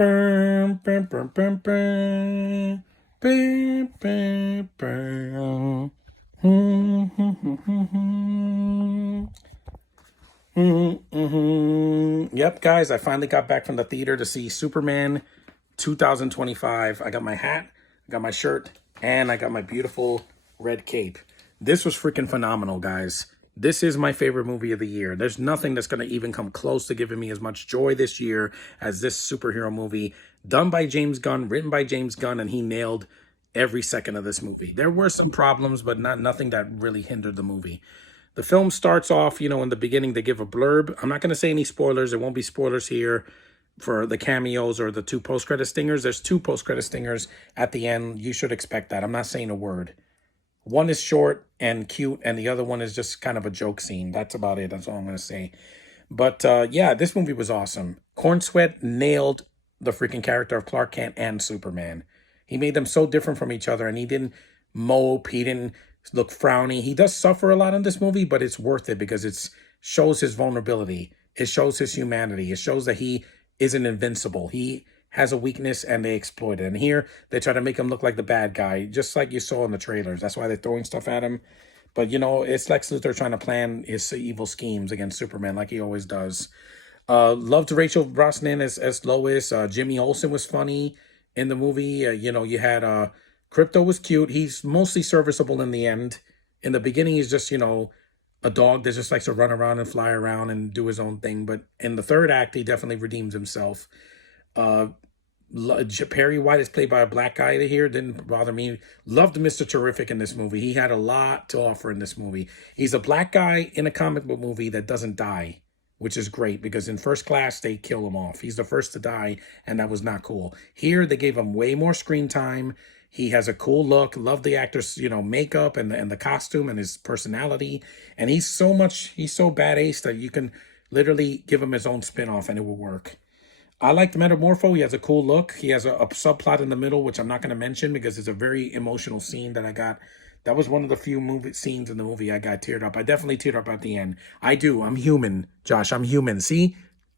Bum, bum, bum, bum, bum. Bum, bum, bum. Yep, guys, I finally got back from the theater to see Superman 2025. I got my hat, I got my shirt, and I got my beautiful red cape. This was freaking phenomenal, guys. This is my favorite movie of the year. There's nothing that's going to even come close to giving me as much joy this year as this superhero movie, done by James Gunn, written by James Gunn, and he nailed every second of this movie. There were some problems, but nothing that really hindered the movie. The film starts off, in the beginning, they give a blurb. I'm not going to say any spoilers. There won't be spoilers here for the cameos or the two post-credit stingers. There's two post-credit stingers at the end. You should expect that. I'm not saying a word. One is short and cute, and the other one is just kind of a joke scene. That's about it. That's all I'm going to say. But yeah, this movie was awesome. Corn Sweat nailed the freaking character of Clark Kent and Superman. He made them so different from each other, and he didn't mope. He didn't look frowny. He does suffer a lot in this movie, but it's worth it because it shows his vulnerability. It shows his humanity. It shows that he isn't invincible. He has a weakness and they exploit it. And here they try to make him look like the bad guy, just like you saw in the trailers. That's why they're throwing stuff at him. But, it's Lex Luthor trying to plan his evil schemes against Superman like he always does. Loved Rachel Brosnahan as Lois. Jimmy Olsen was funny in the movie. You had Crypto was cute. He's mostly serviceable in the end. In the beginning, he's just, a dog that just likes to run around and fly around and do his own thing. But in the third act, he definitely redeems himself. Perry White is played by a black guy here. Didn't bother me. Loved Mr. Terrific in this movie. He had a lot to offer in this movie. He's a black guy in a comic book movie that doesn't die, which is great because in First Class, they kill him off. He's the first to die, and that was not cool. Here, they gave him way more screen time. He has a cool look. Love the actor's, makeup and the costume and his personality. And he's so badass that you can literally give him his own spin-off and it will work. I like the Metamorpho. He has a cool look. He has a subplot in the middle, which I'm not going to mention because it's a very emotional scene that I got. That was one of the few scenes in the movie I got teared up. I definitely teared up at the end. I do. I'm human, Josh. I'm human. See?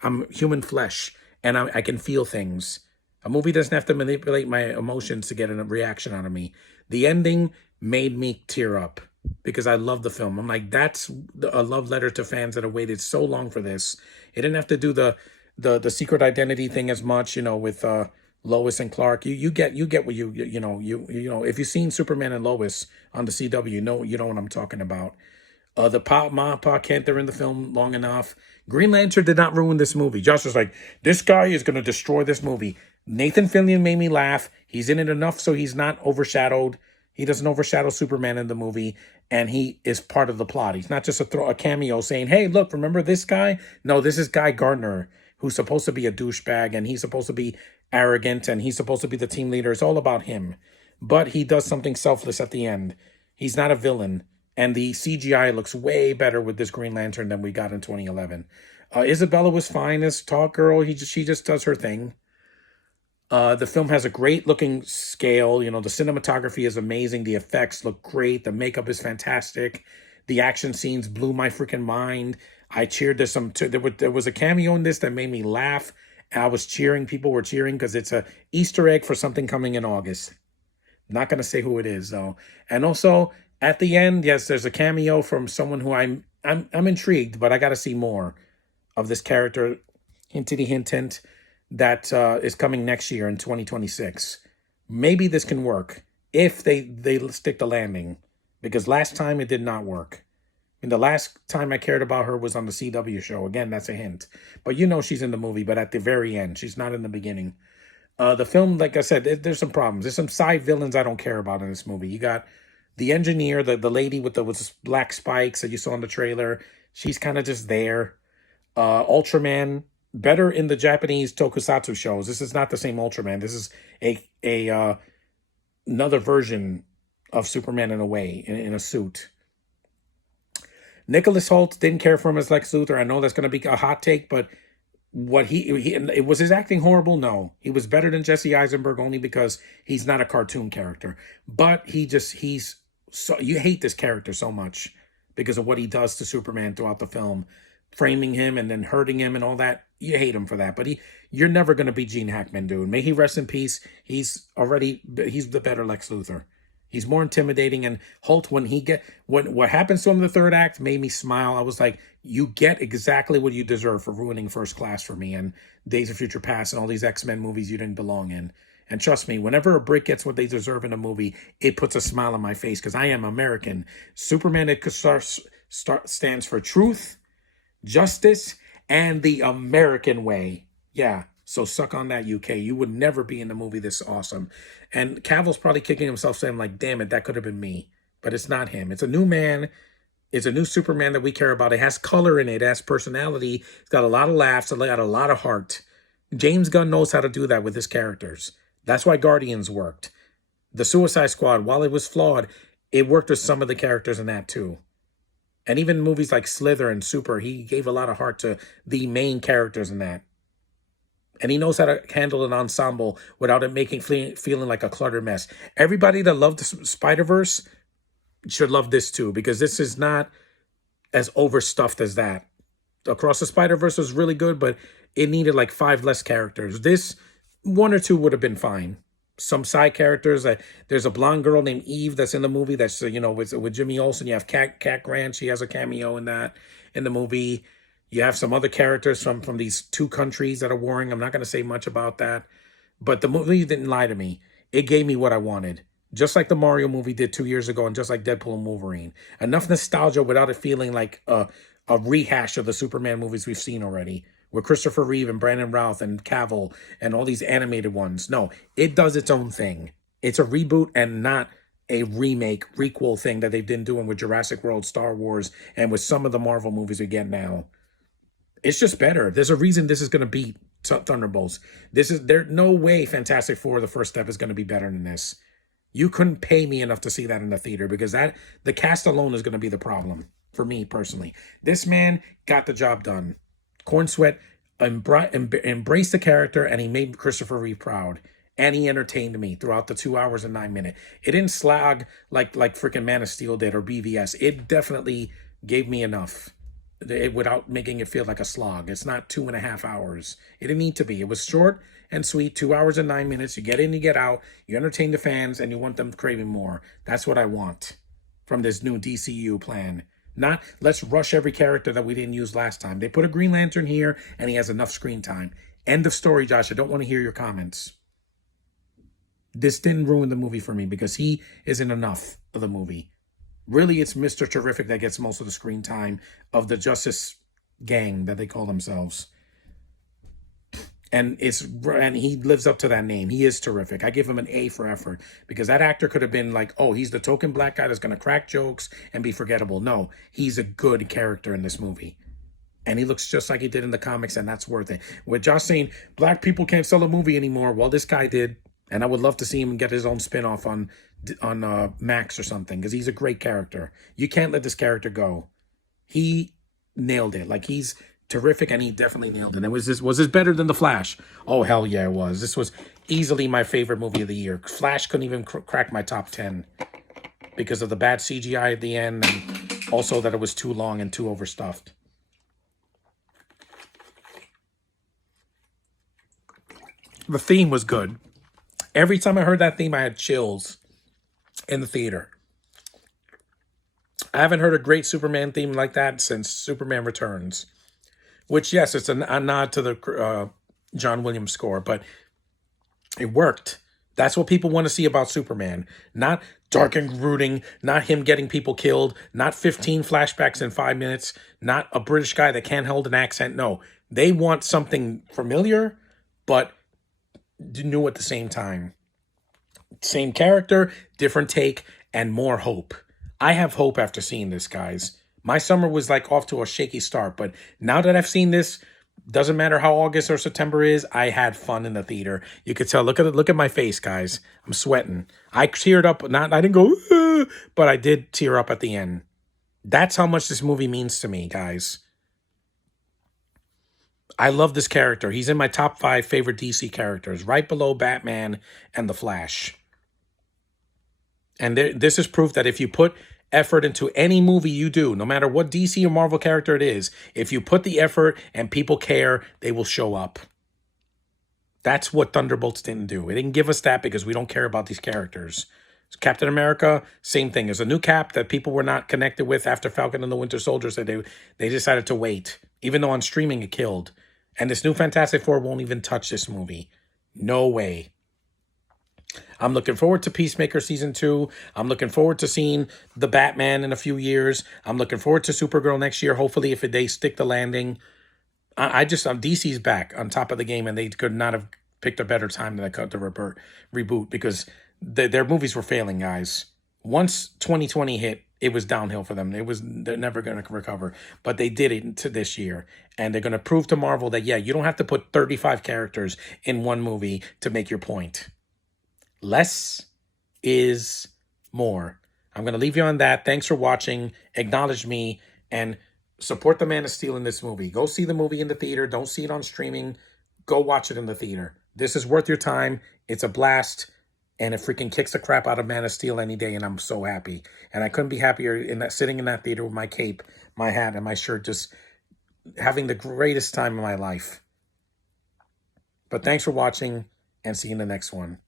I'm human flesh, and I can feel things. A movie doesn't have to manipulate my emotions to get a reaction out of me. The ending made me tear up because I love the film. I'm like, that's a love letter to fans that have waited so long for this. It didn't have to do the secret identity thing as much, with Lois and Clark. You get what if you've seen Superman and Lois on the CW, you know what I'm talking about. The Pa Kent, they're in the film long enough. Green Lantern did not ruin this movie. Josh was like, this guy is going to destroy this movie. Nathan Fillion made me laugh. He's in it enough so he's not overshadowed. He doesn't overshadow Superman in the movie, and he is part of the plot. He's not just a cameo saying, hey, look, remember this guy? No, this is Guy Gardner, who's supposed to be a douchebag, and he's supposed to be arrogant, and he's supposed to be the team leader. It's all about him. But he does something selfless at the end. He's not a villain. And the CGI looks way better with this Green Lantern than we got in 2011. Isabella was fine as Talk Girl. She just does her thing. The film has a great looking scale. The cinematography is amazing. The effects look great. The makeup is fantastic. The action scenes blew my freaking mind. I cheered. There was a cameo in this that made me laugh. I was cheering. People were cheering because it's a Easter egg for something coming in August. Not going to say who it is though. And also at the end, yes, there's a cameo from someone who I'm intrigued, but I got to see more of this character. Hintity hint. That is coming next year in 2026. Maybe this can work if they stick the landing, because last time it did not work. And the last time I cared about her was on the CW show. Again, that's a hint. But she's in the movie, but at the very end. She's not in the beginning. The film, like I said, there's some problems. There's some side villains I don't care about in this movie. You got the engineer, the lady with the black spikes that you saw in the trailer. She's kind of just there. Ultraman, better in the Japanese tokusatsu shows. This is not the same Ultraman. This is another version of Superman in a way, in a suit. Nicholas Hoult, didn't care for him as Lex Luthor. I know that's going to be a hot take, but it was his acting horrible? No. He was better than Jesse Eisenberg only because he's not a cartoon character. But you hate this character so much because of what he does to Superman throughout the film framing him and then hurting him and all that. You hate him for that, but you're never going to be Gene Hackman, dude. May he rest in peace. He's the better Lex Luthor. He's more intimidating. And Holt, when what happens to him in the third act made me smile. I was like, you get exactly what you deserve for ruining First Class for me and Days of Future Past and all these X-Men movies you didn't belong in. And trust me, whenever a Brit gets what they deserve in a movie, it puts a smile on my face because I am American. Superman, it stands for truth, justice, and the American way. Yeah, so suck on that, UK. You would never be in the movie this awesome. And Cavill's probably kicking himself saying, like, damn it, that could have been me. But it's not him. It's a new man. It's a new Superman that we care about. It has color in it. It has personality. It's got a lot of laughs. It's got a lot of heart. James Gunn knows how to do that with his characters. That's why Guardians worked. The Suicide Squad, while it was flawed, it worked with some of the characters in that too. And even movies like Slither and Super, he gave a lot of heart to the main characters in that. And he knows how to handle an ensemble without it feeling like a cluttered mess. Everybody that loved the Spider-Verse should love this too, because this is not as overstuffed as that. Across the Spider-Verse was really good, but it needed like 5 less characters. This, 1 or 2 would have been fine. Some side characters. There's a blonde girl named Eve that's in the movie. That's with Jimmy Olsen. You have Cat Grant. She has a cameo in the movie. You have some other characters from these 2 countries that are warring. I'm not going to say much about that, but the movie didn't lie to me. It gave me what I wanted, just like the Mario movie did 2 years ago, and just like Deadpool and Wolverine. Enough nostalgia without it feeling like a rehash of the Superman movies we've seen already, with Christopher Reeve and Brandon Routh and Cavill and all these animated ones. No, it does its own thing. It's a reboot and not a remake, prequel thing that they've been doing with Jurassic World, Star Wars, and with some of the Marvel movies we get now. It's just better. There's a reason this is going to beat Thunderbolts. There's no way Fantastic Four, the first step, is going to be better than this. You couldn't pay me enough to see that in the theater, because the cast alone is going to be the problem for me personally. This man got the job done. Corn Sweat embraced the character, and he made Christopher Reeve proud. And he entertained me throughout the 2 hours and 9 minutes. It didn't slag like freaking Man of Steel did or BVS. It definitely gave me enough without making it feel like a slog. It's not 2.5 hours. It didn't need to be. It was short and sweet, 2 hours and 9 minutes. You get in, you get out, you entertain the fans, and you want them craving more. That's what I want from this new DCU plan. Not let's rush every character that we didn't use last time. They put a Green Lantern here, and he has enough screen time. End of story, Josh. I don't want to hear your comments. This didn't ruin the movie for me because he isn't enough of the movie. Really, it's Mr. Terrific that gets most of the screen time of the Justice Gang that they call themselves. And he lives up to that name. He is terrific. I give him an A for effort, because that actor could have been like, oh, he's the token black guy that's going to crack jokes and be forgettable. No, he's a good character in this movie. And he looks just like he did in the comics, and that's worth it. With Josh saying black people can't sell a movie anymore, well, this guy did. And I would love to see him get his own spinoff on Max or something, because he's a great character. You can't let this character go. He nailed it. Like, he's terrific, and he definitely nailed it. Was this better than The Flash? Oh, hell yeah, it was. This was easily my favorite movie of the year. Flash couldn't even crack my top 10 because of the bad CGI at the end, and also that it was too long and too overstuffed. The theme was good. Every time I heard that theme, I had chills in the theater. I haven't heard a great Superman theme like that since Superman Returns. Which, yes, it's a nod to the John Williams score, but it worked. That's what people want to see about Superman. Not dark and brooding, not him getting people killed, not 15 flashbacks in 5 minutes, not a British guy that can't hold an accent. No, they want something familiar, but new at the same time. Same character, different take, and more hope. I have hope after seeing this, guys. My summer was like off to a shaky start, but now that I've seen this, doesn't matter how August or September is, I had fun in the theater. You could tell. Look at my face, guys. I'm sweating. I teared up. I didn't go, but I did tear up at the end. That's how much this movie means to me, guys. I love this character. He's in my top 5 favorite DC characters, right below Batman and The Flash. And this is proof that if you put effort into any movie you do, no matter what DC or Marvel character it is, if you put the effort and people care, they will show up. That's what Thunderbolts didn't do. It didn't give us that because we don't care about these characters. Captain America, same thing. There's a new Cap that people were not connected with after Falcon and the Winter Soldier, so they decided to wait, even though on streaming it killed. And this new Fantastic Four won't even touch this movie. No way. I'm looking forward to Peacemaker Season 2. I'm looking forward to seeing the Batman in a few years. I'm looking forward to Supergirl next year, hopefully, if they stick the landing. DC's back on top of the game, and they could not have picked a better time than the reboot because their movies were failing, guys. Once 2020 hit, it was downhill for them. They're never going to recover, but they did it to this year, and they're going to prove to Marvel that, yeah, you don't have to put 35 characters in one movie to make your point. Less is more. I'm going to leave you on that. Thanks for watching. Acknowledge me and support the Man of Steel in this movie. Go see the movie in the theater. Don't see it on streaming. Go watch it in the theater. This is worth your time. It's a blast. And it freaking kicks the crap out of Man of Steel any day. And I'm so happy. And I couldn't be happier sitting in that theater with my cape, my hat, and my shirt, just having the greatest time of my life. But thanks for watching, and see you in the next one.